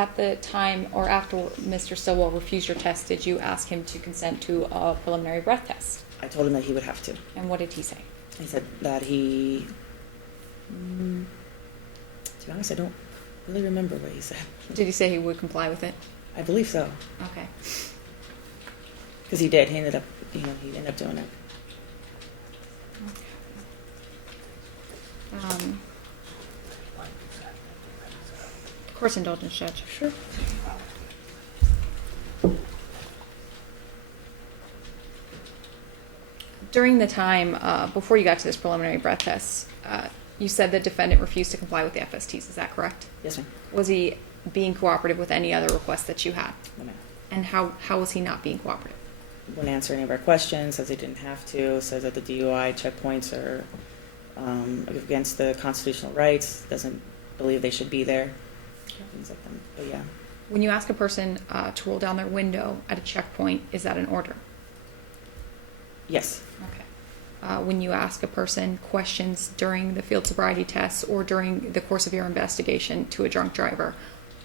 At the time or after Mr. Stillwell refused your test, did you ask him to consent to a preliminary breath test? I told him that he would have to. And what did he say? He said that he, to be honest, I don't really remember what he said. Did he say he would comply with it? I believe so. Okay. Because he did. He ended up, he ended up doing it. Course indulgence, Judge. Sure. During the time before you got to this preliminary breath test, you said the defendant refused to comply with the FSTs. Is that correct? Yes, ma'am. Was he being cooperative with any other requests that you had? No, ma'am. And how was he not being cooperative? Wouldn't answer any of our questions, says he didn't have to, says that the DUI checkpoints are against the constitutional rights, doesn't believe they should be there, things like that. But yeah. When you ask a person to roll down their window at a checkpoint, is that an order? Yes. Okay. When you ask a person questions during the field sobriety tests or during the course of your investigation to a drunk driver,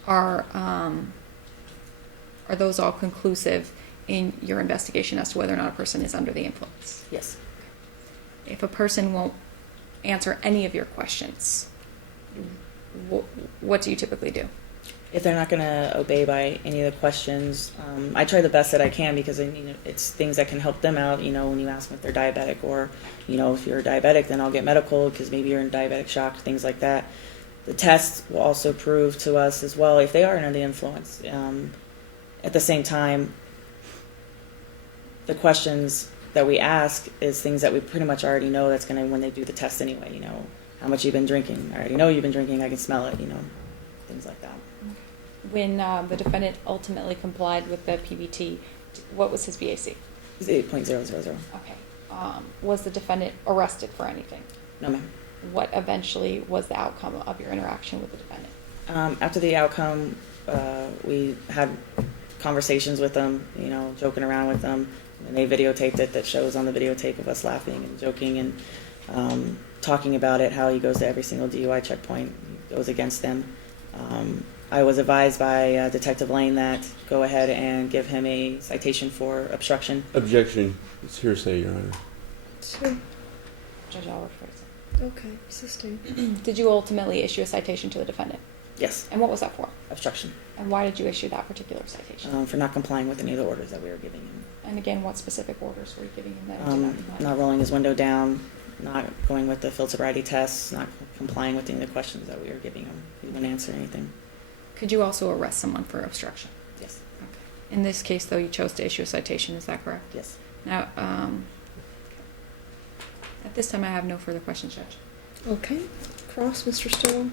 are those all conclusive in your investigation as to whether or not a person is under the influence? Yes. If a person won't answer any of your questions, what do you typically do? If they're not going to obey by any of the questions, I try the best that I can because it's things that can help them out. When you ask them if they're diabetic, or if you're diabetic, then I'll get medical because maybe you're in diabetic shock, things like that. The tests will also prove to us as well if they are under the influence. At the same time, the questions that we ask is things that we pretty much already know that's going to, when they do the test anyway, how much you've been drinking. I already know you've been drinking, I can smell it, things like that. When the defendant ultimately complied with the PBT, what was his BAC? It's 8.000. Okay. Was the defendant arrested for anything? No, ma'am. What eventually was the outcome of your interaction with the defendant? After the outcome, we had conversations with them, joking around with them, and they videotaped it. That shows on the videotape of us laughing and joking and talking about it, how he goes to every single DUI checkpoint, goes against them. I was advised by Detective Lane that go ahead and give him a citation for obstruction. Objection. It's hearsay, Your Honor. Sure. Judge Albert, for example. Okay, sustained. Did you ultimately issue a citation to the defendant? Yes. And what was that for? Obstruction. And why did you issue that particular citation? For not complying with any of the orders that we were giving him. And again, what specific orders were you giving him that he did not comply? Not rolling his window down, not going with the field sobriety tests, not complying with any of the questions that we were giving him. He wouldn't answer anything. Could you also arrest someone for obstruction? Yes. Okay. In this case, though, you chose to issue a citation. Is that correct? Yes. Now, at this time, I have no further questions, Judge. Okay. Cross, Mr. Stillwell.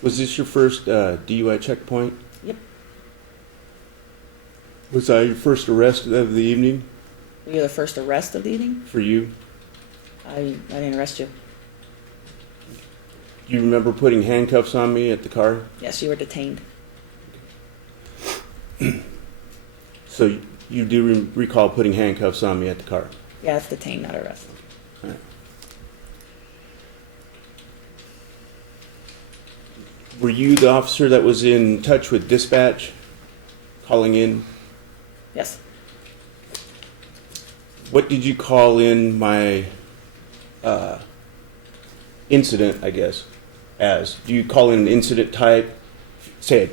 Was this your first DUI checkpoint? Yep. Was that your first arrest of the evening Were you the first arrest of the evening? for you? I didn't arrest you. Do you remember putting handcuffs on me at the car? Yes, you were detained. So you do recall putting handcuffs on me at the car? Yeah, it's detained, not arrest. All right. Were you the officer that was in touch with dispatch, calling in? Yes. What did you call in my incident, I guess, as? Do you call in an incident type, say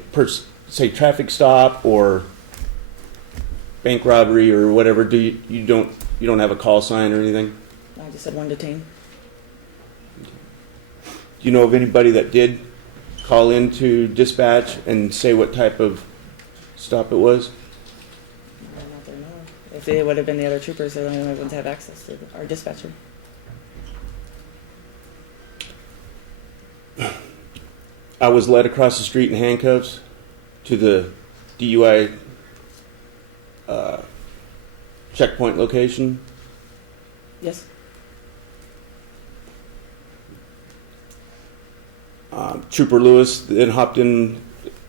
traffic stop or bank robbery or whatever? You don't have a call sign or anything? I just said one detained. Do you know of anybody that did call into dispatch and say what type of stop it was? I don't know if they know. If they would have been the other troopers, they're the only ones that have access to our dispatcher. I was led across the street in handcuffs to the DUI checkpoint location. Yes. Trooper Lewis then hopped in,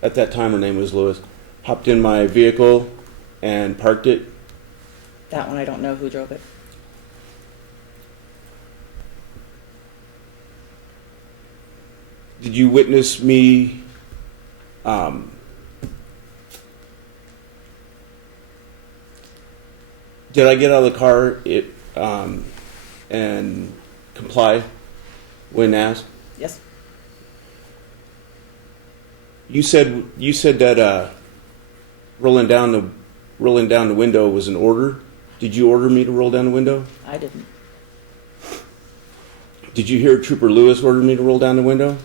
at that time her name was Lewis, hopped in my vehicle and parked it. That one I don't know who drove it. Did you witness me did I get out of the car and comply when asked? Yes. You said that rolling down the window was an order. Did you order me to roll down the window? I didn't. Did you hear Trooper Lewis order me to roll down the window?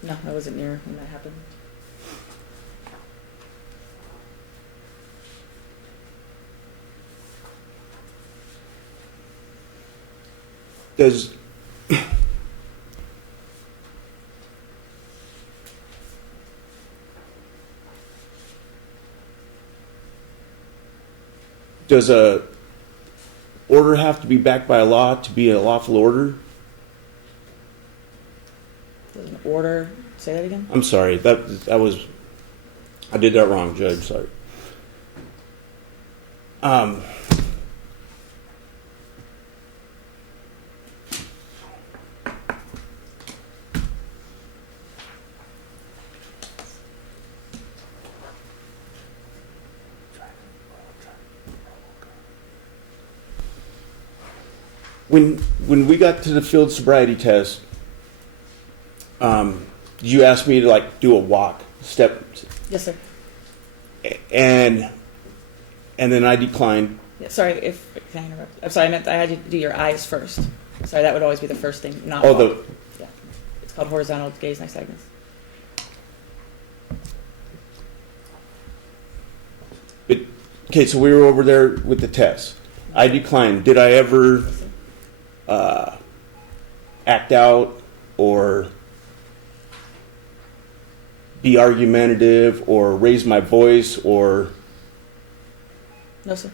No, I wasn't near when that happened. Does a order have to be backed by a law to be a lawful order? There's an order. Say that again? I'm sorry. I did that wrong, Judge. Sorry. When we got to the field sobriety test, you asked me to do a walk step, Yes, sir. and then I declined. Yeah, sorry if can I interrupt. I'm sorry. I meant I had you do your eyes first. Sorry, that would always be the first thing. Not Oh, walk. Yeah, it's called horizontal gaze nystagmus. Okay, so we were over there with the test. I declined. Did I ever act out or be argumentative or raise my voice or? No, sir.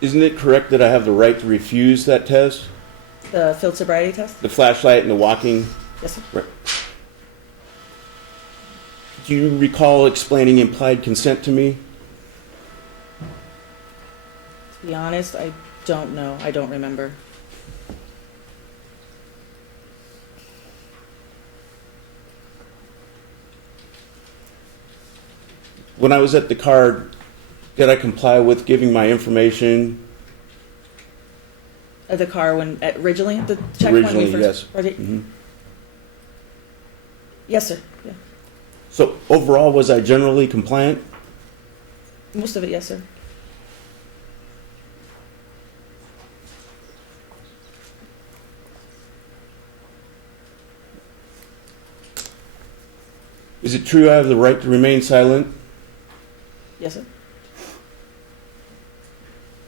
Isn't it correct that I have the right to refuse that test? The field sobriety test? The flashlight and the walking? Yes, sir. Right. Do you recall explaining implied consent to me? To be honest, I don't know. I don't remember. When I was at the car, did I comply with giving my information? At the car when originally the checkpoint when we Originally, yes. first. Mhm. Yes, sir. Yeah. So overall, was I generally compliant? Most of it, yes, sir. Is it true I have the right to remain silent? Yes, sir.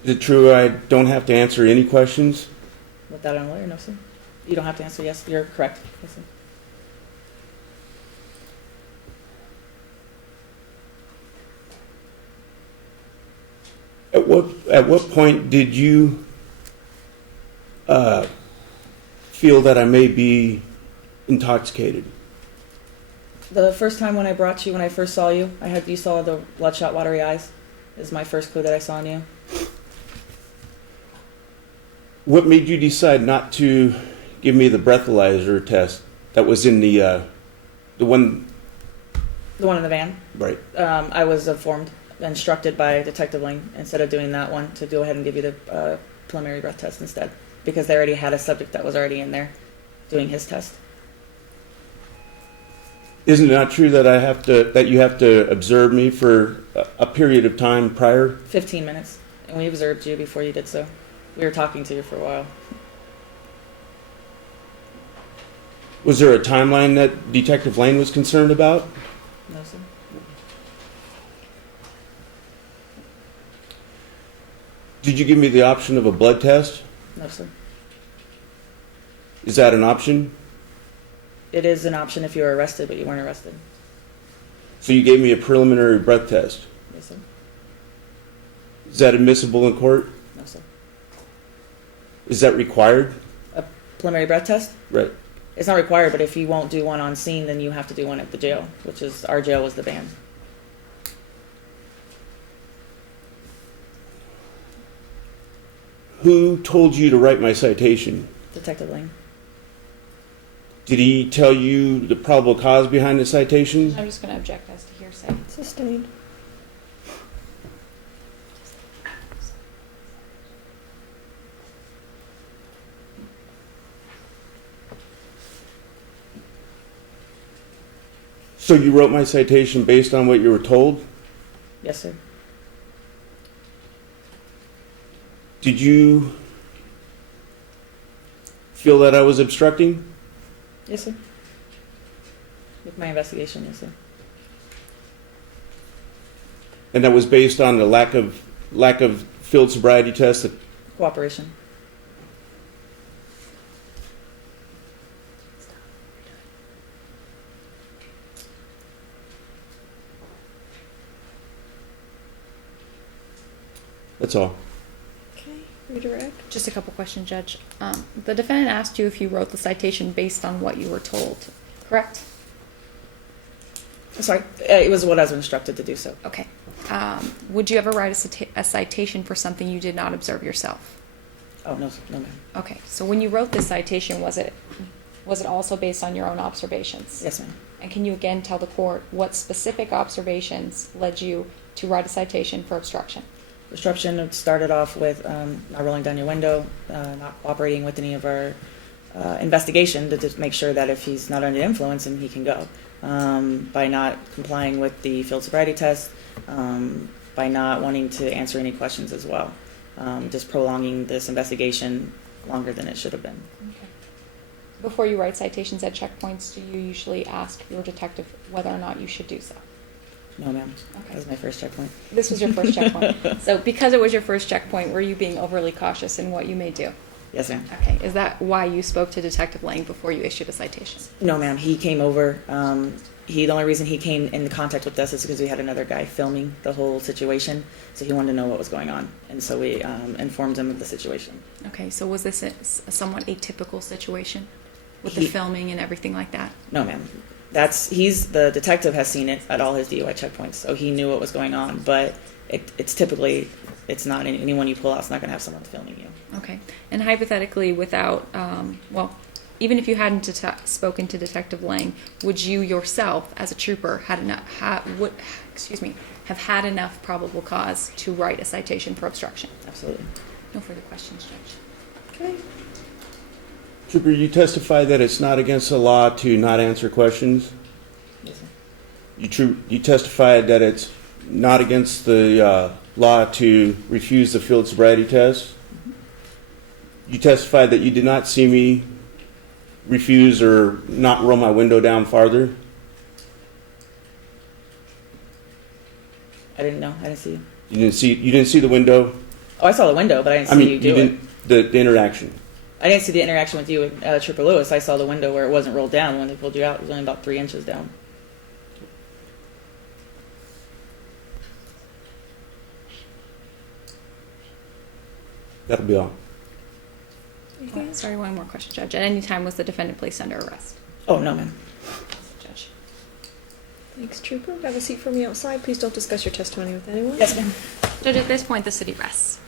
Is it true I don't have to answer any questions? Without a lawyer, no, sir. You don't have to answer yes. You're correct. Yes, sir. At what point did you feel that I may be intoxicated? The first time when I first saw you, you saw the bloodshot, watery eyes. Is my first clue that I saw in you. What made you decide not to give me the breathalyzer test that was in the one? The one in the van. Right. I was instructed by Detective Lane, instead of doing that one, to go ahead and give you the preliminary breath test instead, because they already had a subject that was already in there doing his test. Isn't it not true that you have to observe me for a period of time prior? 15 minutes, and we observed you before you did so. We were talking to you for a while. Was there a timeline that Detective Lane was concerned about? No, sir. Did you give me the option of a blood test? No, sir. Is that an option? It is an option if you were arrested, but you weren't arrested. So you gave me a preliminary breath test. Yes, sir. Is that admissible in court? No, sir. Is that required? A preliminary breath test? Right. It's not required, but if you won't do one on scene, then you have to do one at the jail, which is our jail was the van. Who told you to write my citation? Detective Lang. Did he tell you the probable cause behind the citation? I'm just going to object as to hearsay. Sustained. So you wrote my citation based on what you were told? Yes, sir. Did you feel that I was obstructing? Yes, sir. With my investigation, yes, sir. And that was based on the lack of field sobriety tests? Cooperation. That's all. Okay, redirect. Just a couple questions, Judge. The defendant asked you if you wrote the citation based on what you were told, correct? Sorry, it was what I was instructed to do so. Okay. Would you ever write a citation for something you did not observe yourself? Oh, no, sir. No, ma'am. Okay. So when you wrote this citation, was it also based on your own observations? Yes, ma'am. And can you again tell the court what specific observations led you to write a citation for obstruction? Obstruction started off with not rolling down your window, not cooperating with any of our investigation to just make sure that if he's not under influence, then he can go. By not complying with the field sobriety test, by not wanting to answer any questions as well, just prolonging this investigation longer than it should have been. Okay. Before you write citations at checkpoints, do you usually ask your detective whether or not you should do so? No, ma'am. Okay. That was my first checkpoint. This was your first checkpoint. So because it was your first checkpoint, were you being overly cautious in what you may do? Yes, ma'am. Okay. Is that why you spoke to Detective Lang before you issued a citation? No, ma'am. He came over. The only reason he came in contact with us is because we had another guy filming the whole situation, so he wanted to know what was going on, and so we informed him of the situation. Okay. So was this a somewhat atypical situation with the filming and everything like that? No, ma'am. The detective has seen it at all his DUI checkpoints, so he knew what was going on. But it's not anyone you pull out is not going to have someone filming you. Okay. And hypothetically, without, even if you hadn't spoken to Detective Lang, would you yourself, as a trooper, have had enough probable cause to write a citation for obstruction? Absolutely. No further questions, Judge. Okay. Trooper, you testify that it's not against the law to not answer questions. Yes, sir. You testified that it's not against the law to refuse the field sobriety test. You testified that you did not see me refuse or not roll my window down farther. I didn't know. I didn't see you. You didn't see the window. Oh, I saw the window, but I didn't see you do it. The interaction. I didn't see the interaction with you and Trooper Lewis. I saw the window where it wasn't rolled down. When they pulled you out, it was only about 3 inches down. That'll be all. Anything else? Sorry, one more question, Judge. At any time was the defendant placed under arrest? Oh, no, ma'am. Judge. Thanks, Trooper. Have a seat for me outside. Please don't discuss your testimony with anyone. Yes, ma'am. Judge, at this point, the city rests.